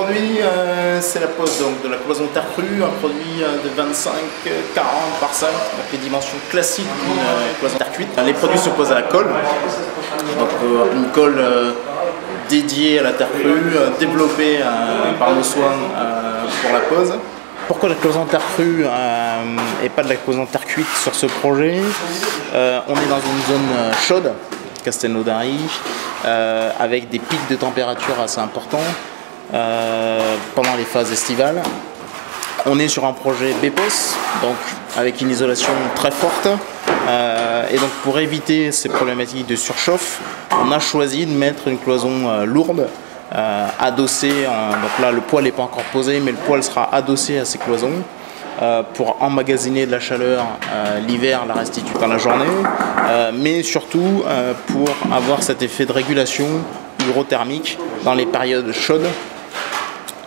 aujourd'hui, c'est la pose donc, de la cloison terre crue, un produit de 25-40 par 5, donc les dimensions classiques d'une cloison terre cuite. Les produits se posent à la colle, donc une colle dédiée à la terre crue, développée par nos soins pour la pose. Pourquoi la cloison terre crue et pas de la cloison terre cuite sur ce projet? On est dans une zone chaude, Castelnaudary, avec des pics de température assez importants pendant les phases estivales. On est sur un projet BEPOS, donc avec une isolation très forte. Et donc pour éviter ces problématiques de surchauffe, on a choisi de mettre une cloison lourde, adossée. Donc là, le poêle n'est pas encore posé, mais le poêle sera adossé à ces cloisons pour emmagasiner de la chaleur l'hiver, la restituer dans la journée, mais surtout pour avoir cet effet de régulation hydrothermique dans les périodes chaudes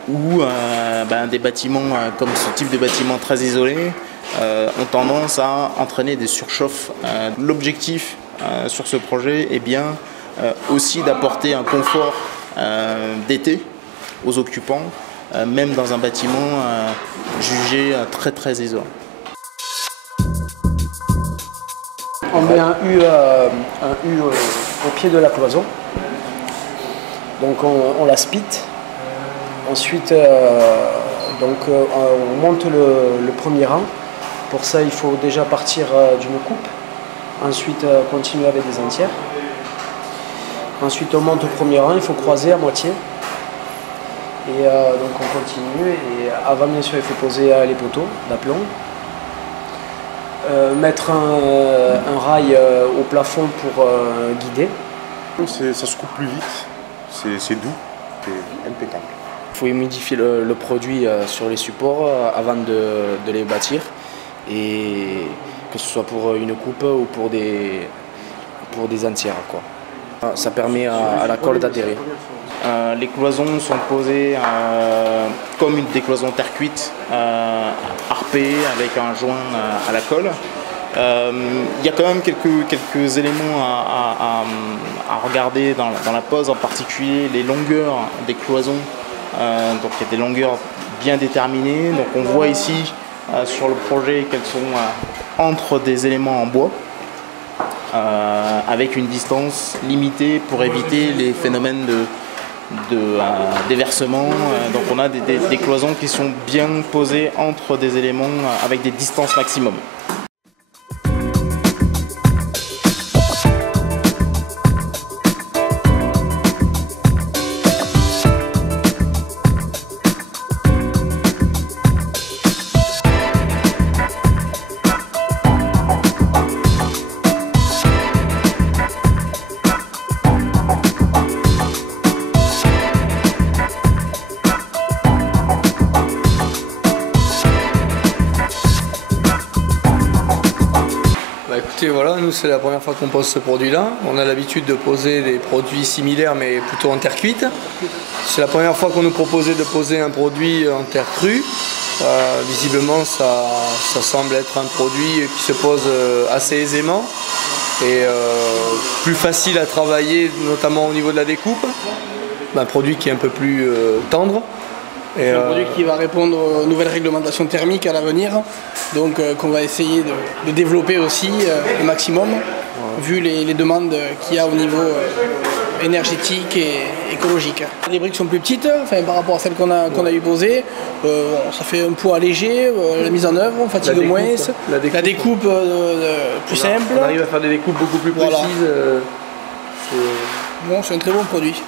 où des bâtiments comme ce type de bâtiment très isolé ont tendance à entraîner des surchauffes. L'objectif sur ce projet est bien aussi d'apporter un confort d'été aux occupants, même dans un bâtiment jugé très isolant. On met un U au pied de la cloison, donc on la spit. Ensuite, on monte le premier rang. Pour ça, il faut déjà partir d'une coupe. Ensuite, continuer avec des entières. Ensuite, on monte au premier rang, il faut croiser à moitié. Et donc on continue. Et avant, bien sûr, il faut poser les poteaux d'aplomb. Mettre un rail au plafond pour guider. Ça se coupe plus vite, c'est doux, c'est impeccable. Il faut humidifier le produit sur les supports avant de les bâtir, et que ce soit pour une coupe ou pour des entières, quoi. Ça permet à la colle d'adhérer. Les cloisons sont posées comme des cloisons terre cuite, harpées avec un joint à la colle. Il y a quand même quelques éléments à regarder dans la pose, en particulier les longueurs des cloisons. Donc il y a des longueurs bien déterminées. Donc on voit ici sur le projet qu'elles sont entre des éléments en bois, avec une distance limitée pour éviter les phénomènes de déversement. Donc on a des cloisons qui sont bien posées entre des éléments avec des distances maximum. Écoutez, voilà, nous c'est la première fois qu'on pose ce produit-là. On a l'habitude de poser des produits similaires mais plutôt en terre cuite. C'est la première fois qu'on nous proposait de poser un produit en terre crue. Visiblement ça semble être un produit qui se pose assez aisément et plus facile à travailler, notamment au niveau de la découpe. Un produit qui est un peu plus tendre. C'est un produit qui va répondre aux nouvelles réglementations thermiques à l'avenir, donc qu'on va essayer de développer aussi au maximum, vu les demandes qu'il y a au niveau énergétique et écologique. Les briques sont plus petites, par rapport à celles qu'on a eu posées. Ça fait un poids allégé, la mise en œuvre, on fatigue moins, la découpe plus simple. On arrive à faire des découpes beaucoup plus précises. Bon, c'est un très bon produit.